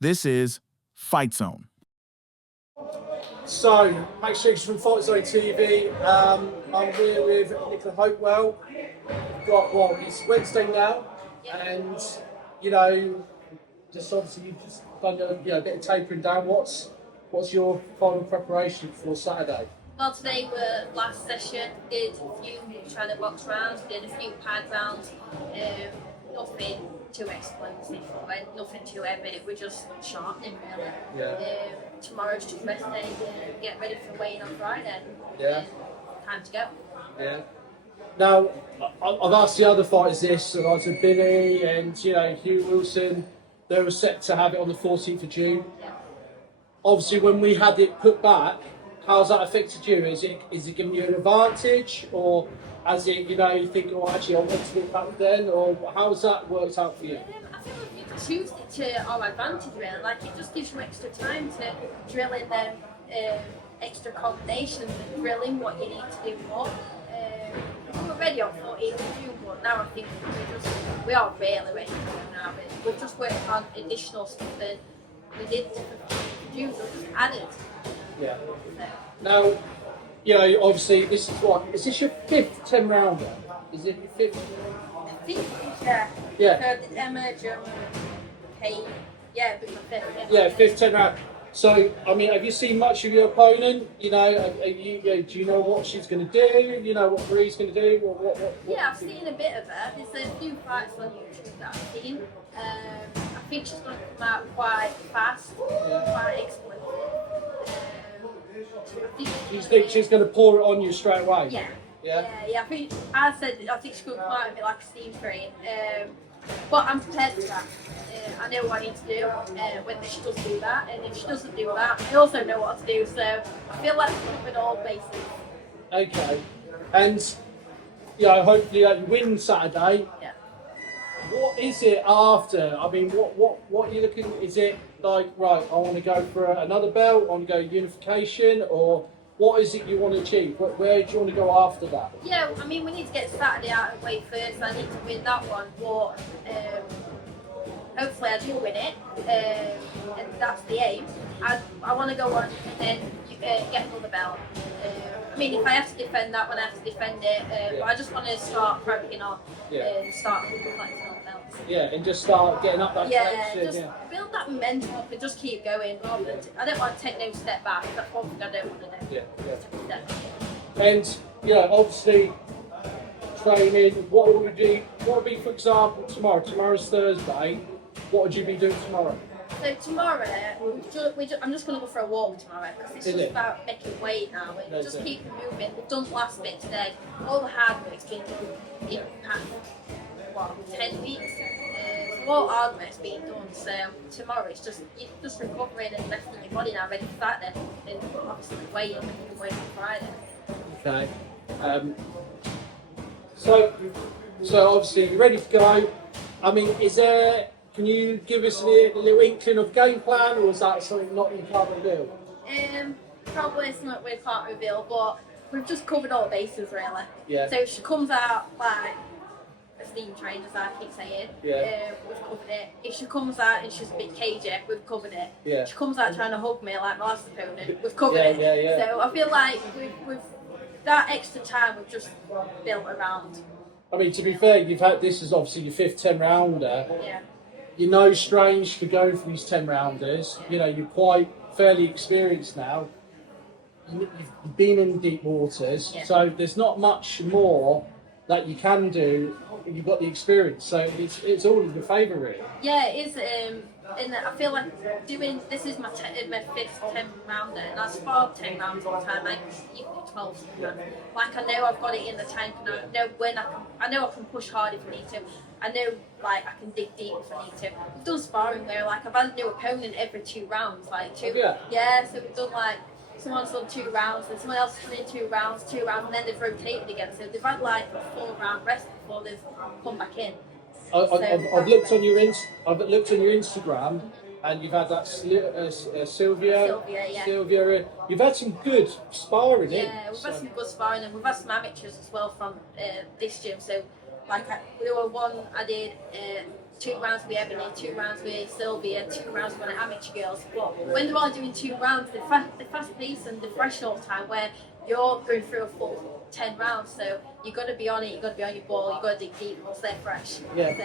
This is FightZone. So, Max Jenkins from FightZone TV. I'm here with Nicola Hopewell. We've got, it's Wednesday now, and, just obviously you've just done a bit of tapering down. What's your final preparation for Saturday? Well, today were last session, did a few trying to box rounds, did a few pad rounds, nothing too explosive, nothing too heavy, we're just sharpening really. Yeah. Tomorrow's just rest day, get ready for weighing on Friday. Yeah. Time to go. Yeah. Now, I've asked the other fighters this, like Billy and Hugh Wilson, they were set to have it on the 14th of June. Yeah. Obviously, when we had it put back, how's that affected you? Is it giving you an advantage, or as it you think, oh, actually I want to do it back then, or how's that worked out for you? I feel like you can choose it to our advantage really, like it just gives you extra time to drill in them extra combinations and drill in what you need to do more. We were ready on 14th of June, but now I think we are really ready to go now. We've just worked on additional stuff that we did for June, so just added. Yeah. So. Now, obviously this is this your 5th 10 rounder? Is it your 5th? I think, yeah. Yeah. So Emma, Joe, Kate, yeah, but my 5th. Yeah, 5th 10 round. So, I mean, have you seen much of your opponent? Do you know what she's going to do? You know what Marie's going to do? What? Yeah, I've seen a bit of her. There's a few fights on YouTube that I've seen. I think she's going to come out quite fast, quite explosive. Do you think she's going to pour it on you straight away? Yeah. Yeah. I think I think she's going to come out a bit like a steam train. But I'm prepared for that. I know what I need to do when she does do that, and if she doesn't do that, I also know what to do. So I feel like we're covering all bases. Okay, and hopefully you win Saturday. Yeah. What is it after? I mean, what are you looking? Is it like, right, I want to go for another belt, I want to go unification, or what is it you want to achieve? Where do you want to go after that? Yeah, I mean, we need to get Saturday out of the way first. I need to win that one, but hopefully I do win it, and that's the aim. I want to go on and then get another belt. I mean, if I have to defend that one, I have to defend it, but I just want to start cracking on and start collecting on belts. Yeah, and just start getting up that just build that momentum up and just keep going. Rather than I don't want to take no step back. That's one thing I don't want to do. Yeah. And obviously training. What would we do? What would be, for example, tomorrow? Tomorrow's Thursday. What would you be doing tomorrow? So tomorrow, I'm just going to go for a walk tomorrow because it's just about making weight now and just keep moving. We've done the last bit today. All the hard work's been done in the past 10 weeks. So all hard work's been done. So tomorrow it's just recovering and resting your body now, ready for Saturday. And obviously weighing and weighing on Friday. Okay. So obviously you're ready to go. I mean, can you give us a little inkling of game plan, or is that something not you can't reveal? Probably something we can't reveal, but we've just covered all bases really. Yeah. So if she comes out like a steam train, as I keep saying, we've covered it. If she comes out and she's a bit cagey, we've covered it. Yeah. If she comes out trying to hug me like my last opponent, we've covered it. Yeah. So I feel like we've that extra time we've just built around. I mean, to be fair, this is obviously your 5th 10 rounder. Yeah. You're no strange to go for these 10 rounders. You're quite fairly experienced now. You've been in deep waters, so there's not much more that you can do. You've got the experience, so it's all in your favour, really. Yeah, it is. And I feel like this is my 5th 10 rounder, and I sparred 10 rounds all the time. Like even 12 sometimes. Like I know I've got it in the tank, and I know when I know I can push hard if I need to. I know like I can dig deep if I need to. We've done sparring where like I've had a new opponent every 2 rounds, like two. Yeah, so we've done like someone's done 2 rounds, and someone else has done 2 rounds, and then they've rotated again. So they've had like a 4-round rest before they've come back in. I've looked on your Instagram, and you've had that Sylvia. Sylvia. You've had some good sparring. Yeah, we've had some good sparring, and we've had some amateurs as well from this gym. So, like there were one I did 2 rounds with Ebony, 2 rounds with Sylvia, 2 rounds with the amateur girls. But when they're all doing 2 rounds, they're fast paced and they're fresh all the time, where you're going through a full 10 rounds. So you've got to be on it, you've got to be on your ball, you've got to dig deep once they're fresh. Yeah. So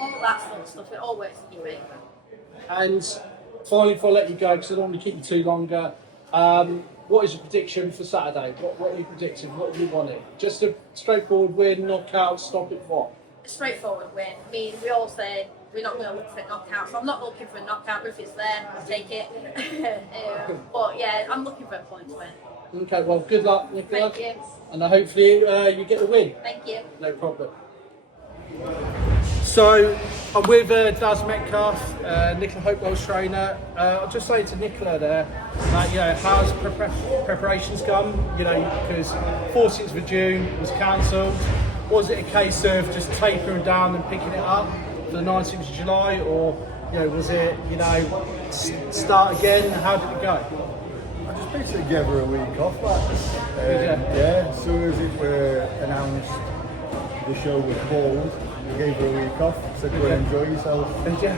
all that sort of stuff, it all works in your favour. And finally, before I let you go, because I don't want to keep you too longer, what is your prediction for Saturday? What are you predicting? What do you want it? Just a straightforward win, knockout, stop it, what? A straightforward win. I mean, we all say we're not going to look for a knockout, so I'm not looking for a knockout, but if it's there, I'll take it. But yeah, I'm looking for a point to win. Okay, well, good luck, Nicola. Thank you. And hopefully you get the win. Thank you. No problem. So I'm with Daz Medcalf, Nicola Hopewell's trainer. I'll just say to Nicola there that, how's preparations gone? Because 14th of June was cancelled. Was it a case of just tapering down and picking it up for the 19th of July, or was it start again? How did it go? I just basically gave her a week off. As soon as it were announced the show was called, I gave her a week off. Said, go and enjoy yourself. Yeah.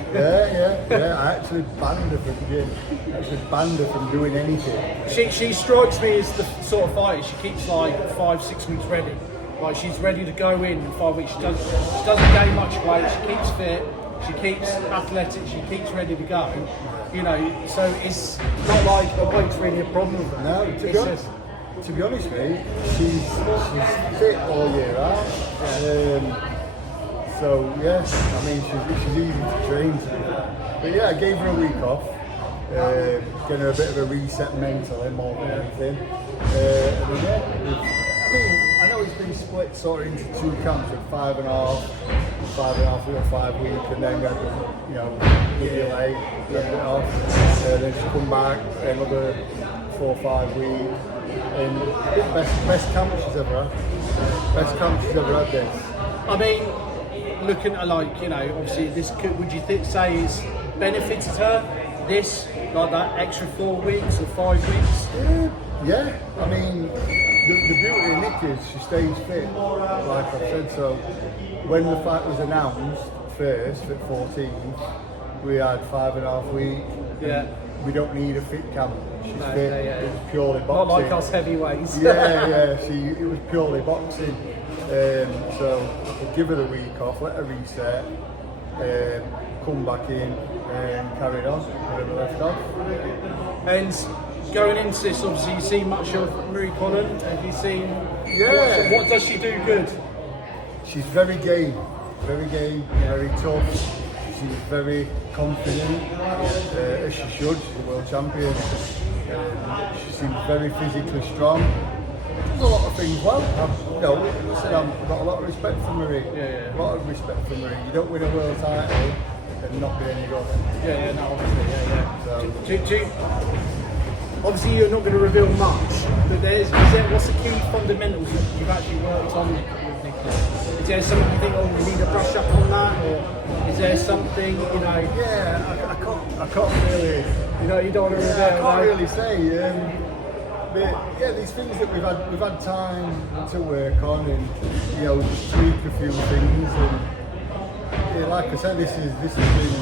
I actually banned her from doing anything. She strikes me as the sort of fighter. She keeps like 5-6 weeks ready. Like she's ready to go in 5 weeks. She doesn't gain much weight. She keeps fit. She keeps athletic. She keeps ready to go. So it's not like the weight's really a problem with her. No, to be honest with you, she's fit all year round. I mean, she's easy to train. But yeah, I gave her a week off. Getting her a bit of a reset mentally more than anything. I know it's been split sort of into 2 camps of 5.5 or 5 weeks, and then we had the delay, a bit off. Then she come back another 4 or 5 weeks. And best camp she's ever had. Best camp she's ever had this. I mean, looking at obviously this would you say is benefited her, this, like that extra 4 weeks or 5 weeks? Yeah, I mean, the beauty of Nick is she stays fit, like I've said. So when the fight was announced first at 14, we had 5.5 weeks. Yeah. We don't need a fit camp. She's fit. It was purely boxing. Not like us heavyweights. It was purely boxing. So we'll give her the week off, let her reset, come back in and carry on where we left off. And going into this, obviously you see much of Marie Connan. Have you seen? Yeah. What does she do good? She's very game, very tough. She's very confident, as she should. She's a world champion. She seems very physically strong. Does a lot of things well. I've got a lot of respect for Marie. A lot of respect for Marie. You don't win a world title and not be any good. Obviously. Obviously, you're not going to reveal much, but what's the key fundamentals that you've actually worked on with Nicola? Is there something you think, we need to brush up on that, or is there something, Yeah, I can't really. You don't want to reveal. I can't really say. But these things that we've had time to work on and just tweak a few things. And like I said, this has been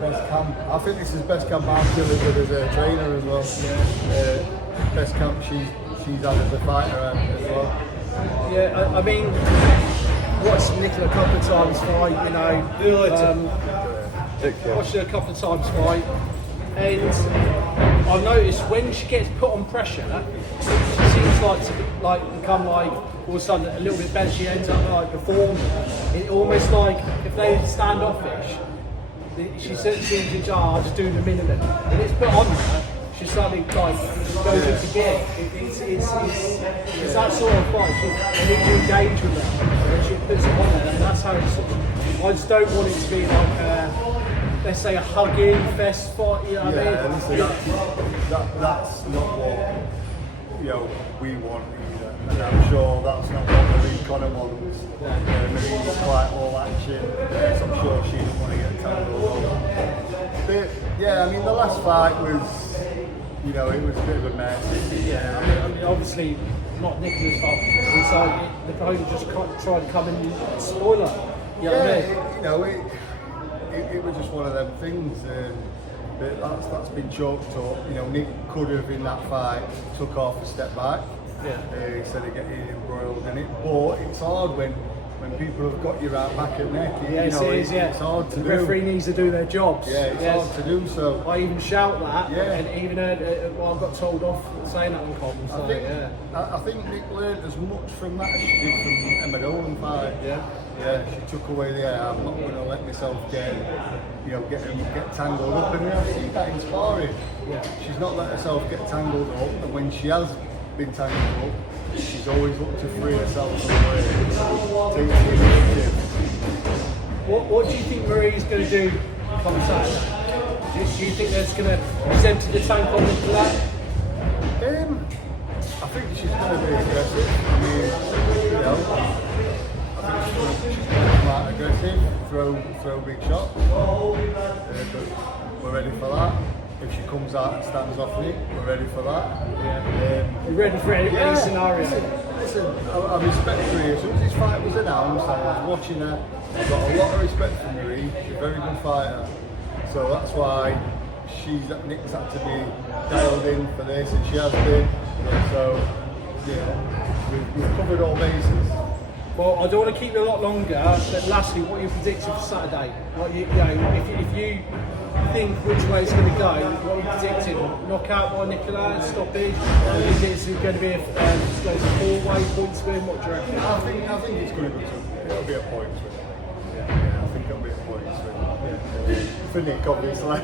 best camp. I think this is best camp I've delivered as a trainer as well. Best camp she's had as a fighter as well. Yeah, I mean, watched Nicola a couple of times fight. Watched her a couple of times fight, and I've noticed when she gets put on pressure, she seems to become all of a sudden a little bit better. She ends up performing. It almost like if they standoffish, she seems to just do the minimum. And it's put on her, she suddenly goes into gear. It's that sort of fight. She needs to engage with her, and she puts it on her, and that's how it's. I just don't want it to be let's say a hugging fest fight. That's not what we want either, and I'm sure that's not what Marie Connan wants. Marie's quite all action, so I'm sure she doesn't want to get tangled up. But I mean, the last fight was, it was a bit of a mess. I mean, obviously not Nicola's fault. It's like the opponent just tried to come in and spoil her. You know what I mean? it was just one of them things. But that's been chalked up. You know, Nick could have in that fight took off a step back. Instead of getting embroiled in it. But it's hard when people have got you right back at neck. It's hard to do. The referee needs to do their jobs. Yeah, it's hard to do. So I even shout that, yeah. and even heard, I got told off saying that on comms. So, I think Nick learned as much from that as she did from Emma Dolan fight. Yeah, she took away the air. I'm not going to let myself get tangled up, and I've seen that in sparring. She's not let herself get tangled up, and when she has been tangled up, she's always looked to free herself from the take the initiative. What do you think Marie's going to do come Saturday? Do you think that's going to present to the tank on the flat? I think she's going to be aggressive. I mean, you know, I think she's going to come out aggressive, throw big shots. But we're ready for that. If she comes out and stands off me, we're ready for that. You're ready for any scenario? Listen, I respect Marie. As soon as this fight was announced, I was watching her. I've got a lot of respect for Marie. She's a very good fighter. So that's why Nick's had to be dialed in for this, and she has been. So, you know, we've covered all bases. Well, I don't want to keep you a lot longer, but lastly, what are your predictions for Saturday? If you think which way it's going to go, what are you predicting? Knockout by Nicola, stoppage? Is it going to be a 4-way point swing? What do you reckon? I think it's going to be it'll be a point swing. I think it'll be a point swing. For Nick, obviously.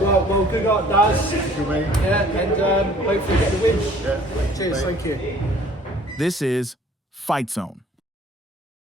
Well, good luck, Daz. Thank you, mate. And hopefully get the win. Cheers, thank you. This is Fight Zone.